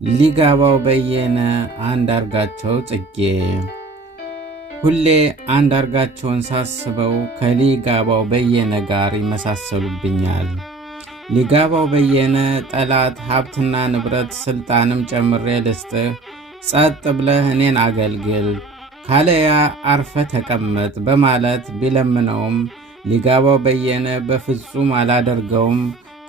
ሊጋባው በየነ አንዳርጋቸው ጽጌ። ሁሌ አንዳርጋቸውን ሳስበው ከሊጋባው በየነ ጋር ይመሳሰሉብኛል። ሊጋባው በየነ ጠላት ሀብትና ንብረት ስልጣንም ጨምሬ ልስጥህ፣ ጸጥ ብለህ እኔን አገልግል፣ ካለያ አርፈ ተቀመጥ በማለት ቢለምነውም ሊጋባው በየነ በፍጹም አላደርገውም፣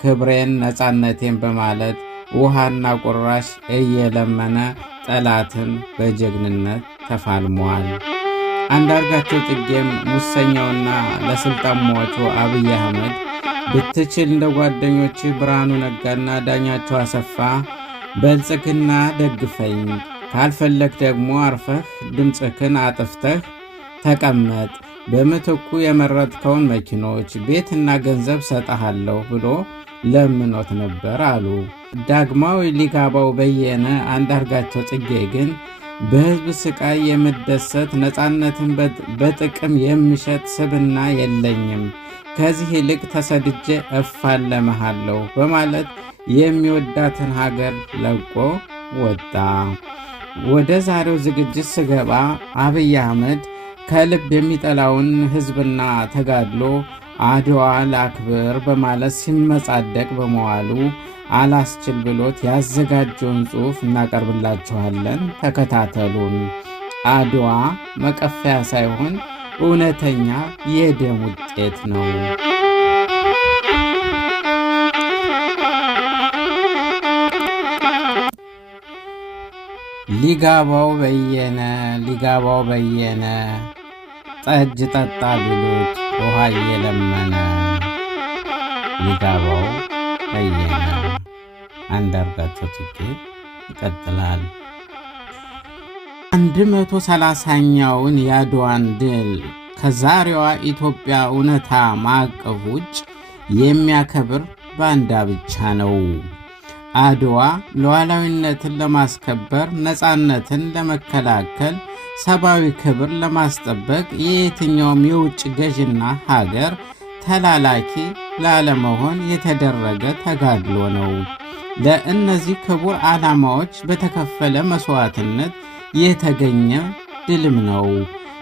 ክብሬን ነፃነቴን በማለት ውሃና ቁራሽ እየለመነ ጠላትን በጀግንነት ተፋልሟል። አንዳርጋቸው ጽጌም ሙሰኛውና ለስልጣን ሟቹ አብይ አህመድ ብትችል እንደ ጓደኞች ብርሃኑ ነጋና ዳኛቸው አሰፋ በልጽግና ደግፈኝ፣ ካልፈለግ ደግሞ አርፈህ ድምፅህን አጥፍተህ ተቀመጥ፣ በምትኩ የመረጥከውን መኪኖች፣ ቤትና ገንዘብ ሰጠሃለሁ ብሎ ለምኖት ነበር አሉ። ዳግማዊ ሊጋባው በየነ አንዳርጋቸው ጽጌ ግን በሕዝብ ስቃይ የምደሰት ነፃነትን በጥቅም የምሸጥ ስብና የለኝም፣ ከዚህ ይልቅ ተሰድጄ እፋለምሃለሁ በማለት የሚወዳትን ሀገር ለቆ ወጣ። ወደ ዛሬው ዝግጅት ስገባ አብይ አህመድ ከልብ የሚጠላውን ሕዝብና ተጋድሎ አድዋ ላክብር በማለት ሲመጻደቅ በመዋሉ አላስችል ብሎት ያዘጋጀውን ጽሑፍ እናቀርብላችኋለን። ተከታተሉን። አድዋ መቀፈያ ሳይሆን እውነተኛ የደም ውጤት ነው። ሊጋባው በየነ ጠጅ ጠጣ ቢሉት ውሃ እየለመነ። ሊጋባው በየነ አንዳርጋቸው ጽጌ ይቀጥላል። 130ኛውን የአድዋን ድል ከዛሬዋ ኢትዮጵያ እውነታ ማዕቀፍ ውጭ የሚያከብር ባንዳ ብቻ ነው። አድዋ ሉዓላዊነትን ለማስከበር፣ ነፃነትን ለመከላከል፣ ሰብአዊ ክብር ለማስጠበቅ የየትኛውም የውጭ ገዥና ሀገር ተላላኪ ላለመሆን የተደረገ ተጋድሎ ነው። ለእነዚህ ክቡር ዓላማዎች በተከፈለ መሥዋዕትነት የተገኘ ድልም ነው።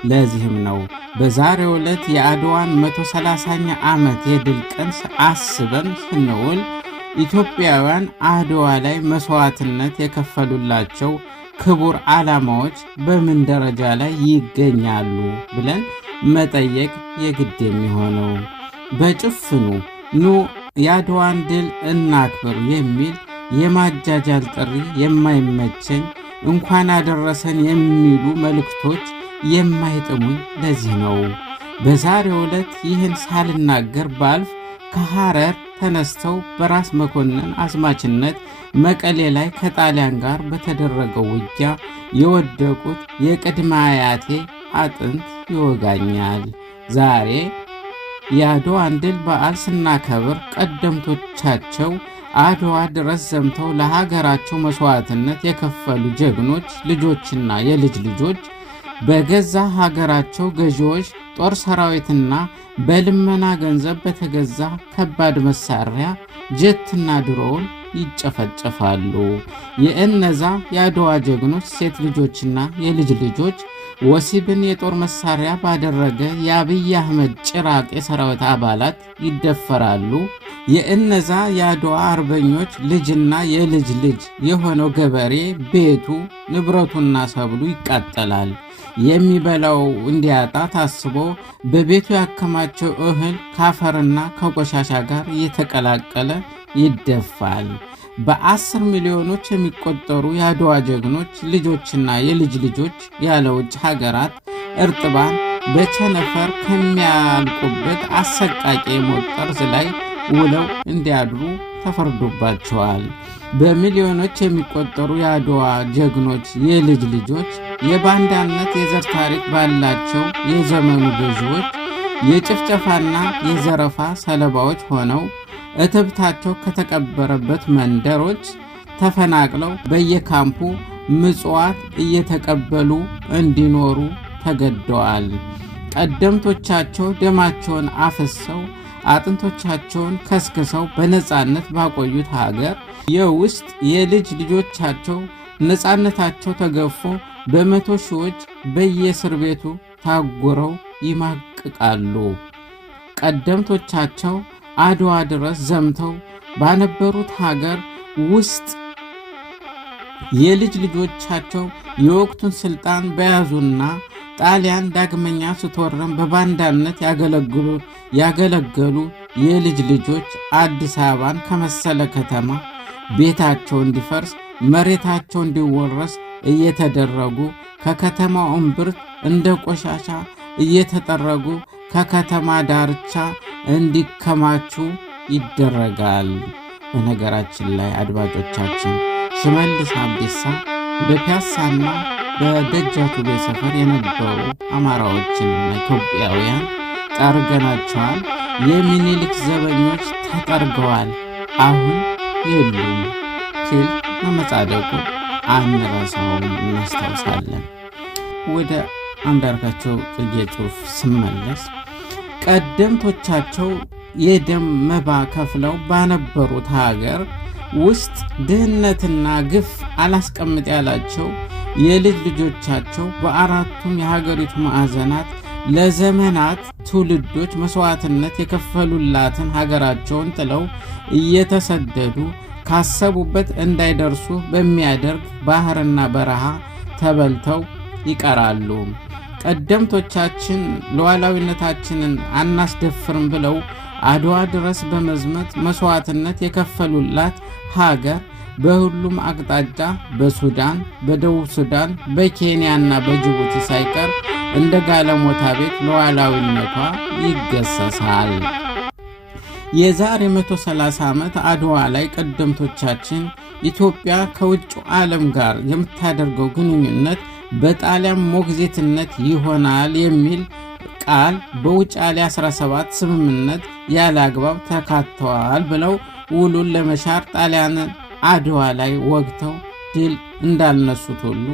ለዚህም ነው በዛሬው ዕለት የአድዋን 130ኛ ዓመት የድል ቀን አስበን ስንውል ኢትዮጵያውያን አድዋ ላይ መሥዋዕትነት የከፈሉላቸው ክቡር ዓላማዎች በምን ደረጃ ላይ ይገኛሉ ብለን መጠየቅ የግድ የሚሆነው። በጭፍኑ ኑ የአድዋን ድል እናክብር የሚል የማጃጃል ጥሪ የማይመቸኝ፣ እንኳን አደረሰን የሚሉ መልእክቶች የማይጥሙኝ ለዚህ ነው። በዛሬው ዕለት ይህን ሳልናገር ባልፍ ከሐረር ተነስተው በራስ መኮንን አዝማችነት መቀሌ ላይ ከጣሊያን ጋር በተደረገው ውጊያ የወደቁት የቅድመ አያቴ አጥንት ይወጋኛል። ዛሬ የአድዋን ድል በዓል ስናከብር ቀደምቶቻቸው አድዋ ድረስ ዘምተው ለሀገራቸው መሥዋዕትነት የከፈሉ ጀግኖች ልጆችና የልጅ ልጆች በገዛ ሀገራቸው ገዢዎች ጦር ሰራዊትና በልመና ገንዘብ በተገዛ ከባድ መሳሪያ ጀትና ድሮውን ይጨፈጨፋሉ። የእነዛ የአድዋ ጀግኖች ሴት ልጆችና የልጅ ልጆች ወሲብን የጦር መሳሪያ ባደረገ የአብይ አህመድ ጭራቅ የሰራዊት አባላት ይደፈራሉ። የእነዛ የአድዋ አርበኞች ልጅና የልጅ ልጅ የሆነው ገበሬ ቤቱ ንብረቱና ሰብሉ ይቃጠላል። የሚበላው እንዲያጣ ታስቦ በቤቱ ያከማቸው እህል ካፈርና ከቆሻሻ ጋር እየተቀላቀለ ይደፋል። በ10 ሚሊዮኖች የሚቆጠሩ የአድዋ ጀግኖች ልጆችና የልጅ ልጆች ያለ ውጭ ሀገራት እርጥባን በቸነፈር ከሚያልቁበት አሰቃቂ የሞት ጠርዝ ላይ ውለው እንዲያድሩ ተፈርዶባቸዋል። በሚሊዮኖች የሚቆጠሩ የአድዋ ጀግኖች የልጅ ልጆች የባንዳነት የዘር ታሪክ ባላቸው የዘመኑ ገዢዎች የጭፍጨፋና የዘረፋ ሰለባዎች ሆነው እትብታቸው ከተቀበረበት መንደሮች ተፈናቅለው በየካምፑ ምጽዋት እየተቀበሉ እንዲኖሩ ተገደዋል። ቀደምቶቻቸው ደማቸውን አፍሰው አጥንቶቻቸውን ከስክሰው በነፃነት ባቆዩት ሀገር የውስጥ የልጅ ልጆቻቸው ነፃነታቸው ተገፎ በመቶ ሺዎች በየእስር ቤቱ ታጉረው ይማቅቃሉ። ቀደምቶቻቸው አድዋ ድረስ ዘምተው ባነበሩት ሀገር ውስጥ የልጅ ልጆቻቸው የወቅቱን ስልጣን በያዙና ጣሊያን ዳግመኛ ስትወረን በባንዳነት ያገለገሉ የልጅ ልጆች አዲስ አበባን ከመሰለ ከተማ ቤታቸው እንዲፈርስ መሬታቸው እንዲወረስ እየተደረጉ ከከተማው እምብርት እንደ ቆሻሻ እየተጠረጉ ከከተማ ዳርቻ እንዲከማቹ ይደረጋል። በነገራችን ላይ አድማጮቻችን ሽመልስ አብዲሳ በፒያሳና በደጃቱቤ ሰፈር የነበሩ አማራዎችንና ኢትዮጵያውያን ጠርገናቸዋል፣ የሚኒልክ ዘበኞች ተጠርገዋል፣ አሁን የሉም ሲል በመጻደቁ አንረሳውም፣ እናስታውሳለን። ወደ አንዳርጋቸው ጽጌ ጽሑፍ ስመለስ ቀደምቶቻቸው የደም መባ ከፍለው ባነበሩት ሀገር ውስጥ ድህነትና ግፍ አላስቀምጥ ያላቸው የልጅ ልጆቻቸው በአራቱም የሀገሪቱ ማዕዘናት ለዘመናት ትውልዶች መስዋዕትነት የከፈሉላትን ሀገራቸውን ጥለው እየተሰደዱ ካሰቡበት እንዳይደርሱ በሚያደርግ ባህርና በረሃ ተበልተው ይቀራሉ። ቀደምቶቻችን ሉዓላዊነታችንን አናስደፍርም ብለው አድዋ ድረስ በመዝመት መስዋዕትነት የከፈሉላት ሀገር በሁሉም አቅጣጫ በሱዳን፣ በደቡብ ሱዳን፣ በኬንያና በጅቡቲ ሳይቀር እንደ ጋለሞታ ቤት ሉዓላዊነቷ ይገሰሳል። የዛሬ 130 ዓመት አድዋ ላይ ቀደምቶቻችን ኢትዮጵያ ከውጭ ዓለም ጋር የምታደርገው ግንኙነት በጣሊያን ሞግዚትነት ይሆናል የሚል ቃል በውጫሌ 17 ስምምነት ያለ አግባብ ተካተዋል ብለው ውሉን ለመሻር ጣሊያንን አድዋ ላይ ወግተው ድል እንዳልነሱት ሁሉ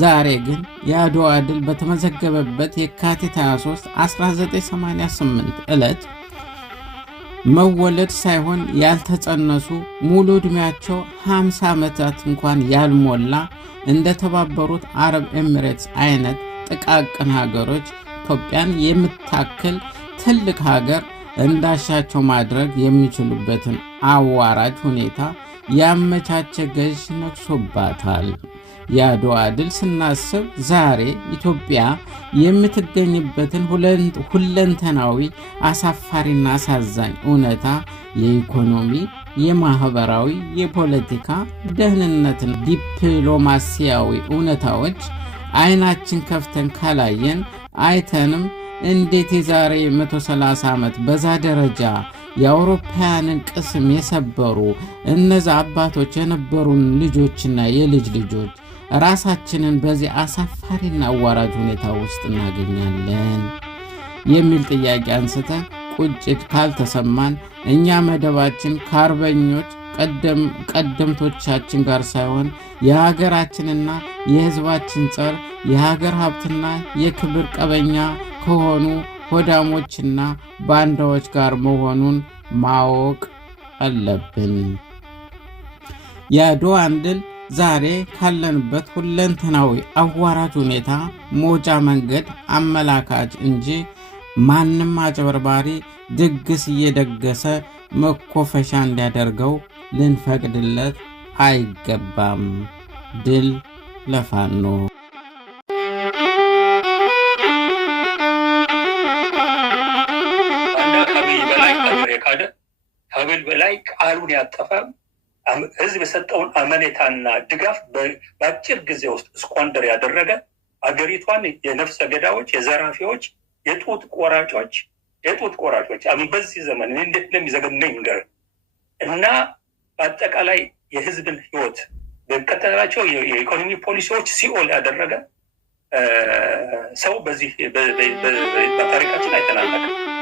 ዛሬ ግን የአድዋ ድል በተመዘገበበት የካቲት 23 1988 ዕለት መወለድ ሳይሆን ያልተጸነሱ ሙሉ ዕድሜያቸው 50 ዓመታት እንኳን ያልሞላ እንደ ተባበሩት አረብ ኤሚሬትስ አይነት ጥቃቅን ሀገሮች ኢትዮጵያን የምታክል ትልቅ ሀገር እንዳሻቸው ማድረግ የሚችሉበትን አዋራጅ ሁኔታ ያመቻቸ ገዥ ነግሶባታል። የአድዋ ድል ስናስብ ዛሬ ኢትዮጵያ የምትገኝበትን ሁለንተናዊ አሳፋሪና አሳዛኝ እውነታ የኢኮኖሚ፣ የማህበራዊ፣ የፖለቲካ፣ ደህንነትና ዲፕሎማሲያዊ እውነታዎች አይናችን ከፍተን ካላየን አይተንም እንዴት የዛሬ 130 ዓመት በዛ ደረጃ የአውሮፓውያንን ቅስም የሰበሩ እነዛ አባቶች የነበሩን ልጆችና የልጅ ልጆች ራሳችንን በዚህ አሳፋሪና አዋራጅ ሁኔታ ውስጥ እናገኛለን የሚል ጥያቄ አንስተን ቁጭት ካልተሰማን እኛ መደባችን ከአርበኞች ቀደምቶቻችን ጋር ሳይሆን የሀገራችንና የሕዝባችን ጸር የሀገር ሀብትና የክብር ቀበኛ ከሆኑ ሆዳሞችና ባንዳዎች ጋር መሆኑን ማወቅ አለብን። የአድዋን ድል ዛሬ ካለንበት ሁለንተናዊ አዋራጅ ሁኔታ መውጫ መንገድ አመላካች እንጂ ማንም አጭበርባሪ ድግስ እየደገሰ መኮፈሻ እንዲያደርገው ልንፈቅድለት አይገባም። ድል ለፋኖ! ከብል በላይ ቃሉን ያጠፈ ህዝብ የሰጠውን አመኔታና ድጋፍ በአጭር ጊዜ ውስጥ ስኳንደር ያደረገ አገሪቷን የነፍሰ ገዳዮች፣ የዘራፊዎች፣ የጡት ቆራጮች በዚህ ዘመን እንዴት እንደሚዘገነኝ ንገር እና በአጠቃላይ የህዝብን ህይወት በከተላቸው የኢኮኖሚ ፖሊሲዎች ሲኦል ያደረገ ሰው በዚህ በታሪካችን አይተናነቅም።